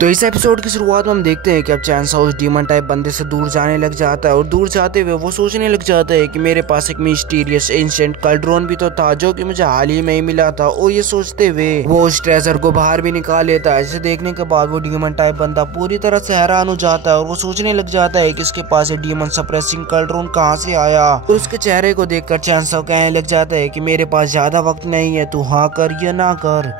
तो इस एपिसोड की शुरुआत में हम देखते हैं कि अब चैनसो उस डीमन टाइप बंदे से दूर जाने लग जाता है और दूर जाते हुए वो सोचने लग जाता है कि मेरे पास एक मिस्टीरियस एंशिएंट कल्ड्रोन भी तो था जो कि मुझे हाल ही में ही मिला था। और ये सोचते हुए वो उस ट्रेजर को बाहर भी निकाल लेता है। इसे देखने के बाद वो डीमन टाइप बंदा पूरी तरह से हैरान हो जाता है और वो सोचने लग जाता है कि इसके पास ये डीमन सप्रेसिंग कल्ड्रोन कहाँ से आया। और उसके चेहरे को देखकर चैनसो कहने लग जाता है कि मेरे पास ज्यादा वक्त नहीं है, तू हाँ कर या ना कर।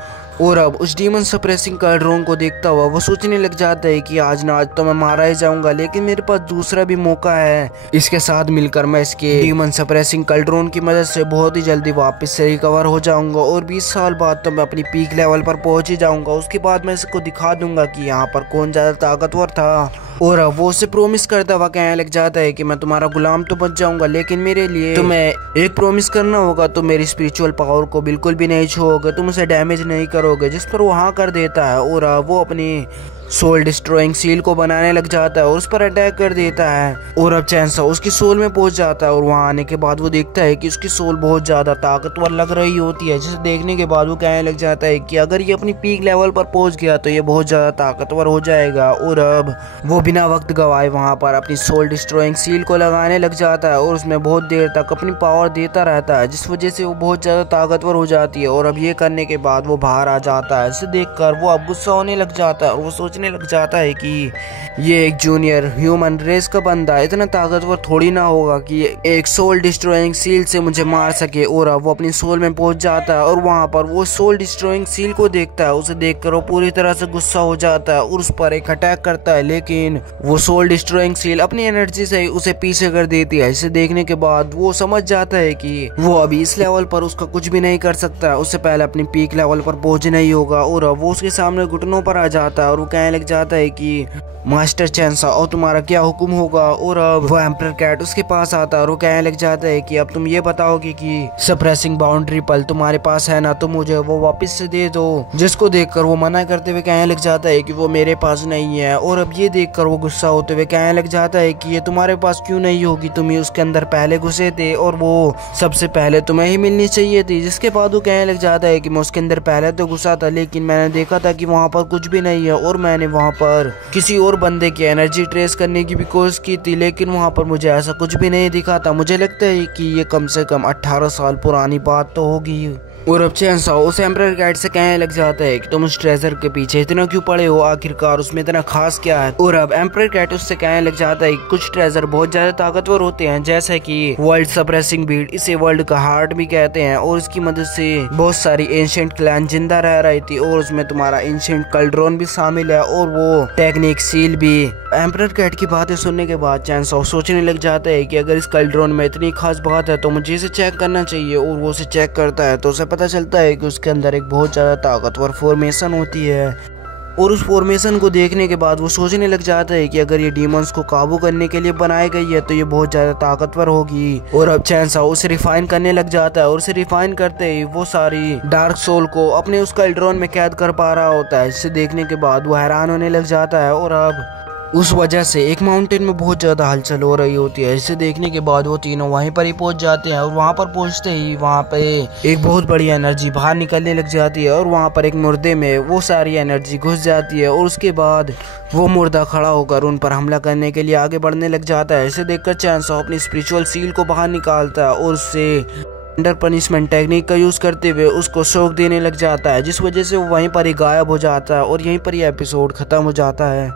और अब उस डीमन सप्रेसिंग कल्ड्रोन को देखता हुआ वो सोचने लग जाता है कि आज ना आज तो मैं मारा ही जाऊंगा, लेकिन मेरे पास दूसरा भी मौका है। इसके साथ मिलकर मैं इसके डीमन सप्रेसिंग कल्ड्रोन की मदद से बहुत ही जल्दी वापस से रिकवर हो जाऊंगा और 20 साल बाद तो मैं अपनी पीक लेवल पर पहुंच ही जाऊंगा। उसके बाद मैं इसको दिखा दूंगा कि यहाँ पर कौन ज्यादा ताकतवर था। और अब वो उसे प्रोमिस करता हुआ कहने लग जाता है कि मैं तुम्हारा गुलाम तो बच जाऊंगा, लेकिन मेरे लिए तुम्हें एक प्रोमिस करना होगा, तुम मेरी स्पिरिचुअल पावर को बिल्कुल भी नहीं छोड़ोगे, तुम उसे डैमेज नहीं करोगे। जिस पर वो हाँ कर देता है और वो अपनी सोल डिस्ट्रॉइंग सील को बनाने लग जाता है और उस पर अटैक कर देता है। और अब चैनसो उसकी सोल में पहुंच जाता है और वहां आने के बाद वो देखता है कि उसकी सोल बहुत ज्यादा ताकतवर लग रही होती है, जिसे देखने के बाद वो कहने लग जाता है कि अगर ये अपनी पीक लेवल पर पहुंच गया तो ये बहुत ज्यादा ताकतवर हो जाएगा। और अब वो बिना वक्त गवाए वहां पर अपनी सोल डिस्ट्रॉइंग सील को लगाने लग जाता है और उसमें बहुत देर तक अपनी पावर देता रहता है, जिस वजह से वो बहुत ज्यादा ताकतवर हो जाती है। और अब ये करने के बाद वो बाहर आ जाता है। इसे देखकर वो अब गुस्सा होने लग जाता है और वो सोचने लग जाता है कि ये एक जूनियर ह्यूमन रेस का बंदा इतना ताकतवर थोड़ी ना होगा कि एक सोल डिस्ट्रॉइंग सील से मुझे मार सके। और अब वो अपनी सोल में पहुंच जाता है और वहां पर वो सोल डिस्ट्रॉइंग सील को देखता है। उसे देखकर वो पूरी तरह से गुस्सा हो जाता है और उस पर एक अटैक करता है, लेकिन वो सोल डिस्ट्रॉइंग सील अपनी एनर्जी से उसे पीछे कर देती है। इसे देखने के बाद वो समझ जाता है कि वो अभी इस लेवल पर उसका कुछ भी नहीं कर सकता है, उससे पहले अपनी पीक लेवल पर पहुंचना ही होगा। और अब वो उसके सामने घुटनों पर आ जाता है और वो कहने लग जाता है कि मास्टर चैनसो और तुम्हारा क्या हुक्म होगा। और अब वो एम्परर कैट उसके पास आता है और वो कहने लग जाता है कि अब तुम ये बताओगे कि सप्रेसिंग बाउंड्री पल तुम्हारे पास है ना, तो मुझे वो वापस से दे दो। जिसको देखकर वो मना करते हुए कहने लग जाता है कि वो मेरे पास नहीं है। और अब ये देखकर वो गुस्सा होते हुए कहने लग जाता है कि ये तुम्हारे पास क्यों नहीं होगी, तुम ही उसके अंदर पहले घुसे थे और वो सबसे पहले तुम्हें ही मिलनी चाहिए थी। जिसके बाद वो कहने लग जाता है कि मैं उसके अंदर पहले तो घुसा था, लेकिन मैंने देखा था कि वहाँ पर कुछ भी नहीं है और मैंने वहाँ पर किसी और बंदे की एनर्जी ट्रेस करने की भी कोशिश की थी, लेकिन वहां पर मुझे ऐसा कुछ भी नहीं दिखा था। मुझे लगता है कि ये कम से कम 18 साल पुरानी बात तो होगी। और अब चैनसो उस एम्परर कैट से कहने लग जाता है कि तुम उस ट्रेजर के पीछे इतना क्यों पड़े हो, आखिरकार उसमें इतना खास क्या है। और अब एम्परर कैट उससे कहने लग जाता है कि कुछ ट्रेजर बहुत ज्यादा ताकतवर होते हैं, जैसे कि वर्ल्ड सप्रेसिंग बीट, इसे वर्ल्ड का हार्ट भी कहते हैं, और इसकी मदद से बहुत सारी एंशिएंट क्लैन जिंदा रह रही थी और उसमें तुम्हारा एंशिएंट कल्ड्रोन भी शामिल है और वो टेक्निक सील भी। एम्परर कैट की बातें सुनने के बाद चैनसो सोचने लग जाता है कि अगर इस कल्ड्रोन में इतनी खास बात है तो मुझे इसे चेक करना चाहिए। और वो उसे चेक करता है तो उसे पता चलता है कि उसके अंदर एक बहुत ज्यादा ताकतवर फॉर्मेशन होती है। और उस फॉर्मेशन को देखने के बाद वो सोचने लग जाता है कि अगर ये डीमंस को काबू करने के लिए बनाई गई है तो ये बहुत ज्यादा ताकतवर होगी। और अब चैनसो उसे रिफाइन करने लग जाता है और उसे रिफाइन करते ही वो सारी डार्क सोल को अपने उस कल्ड्रोन में कैद कर पा रहा होता है। इसे देखने के बाद वो हैरान होने लग जाता है और अब उस वजह से एक माउंटेन में बहुत ज्यादा हलचल हो रही होती है। इसे देखने के बाद वो तीनों वहीं पर ही पहुंच जाते हैं और वहां पर पहुंचते ही वहां पे एक बहुत बड़ी एनर्जी बाहर निकलने लग जाती है और वहां पर एक मुर्दे में वो सारी एनर्जी घुस जाती है। और उसके बाद वो मुर्दा खड़ा होकर उन पर हमला करने के लिए आगे बढ़ने लग जाता है। इसे देखकर चैनसो अपनी स्पिरिचुअल सील को बाहर निकालता है और उससे अंडर पनिशमेंट टेक्निक का यूज करते हुए उसको शॉक देने लग जाता है, जिस वजह से वो वहीं पर ही गायब हो जाता है और यहीं पर ये एपिसोड खत्म हो जाता है।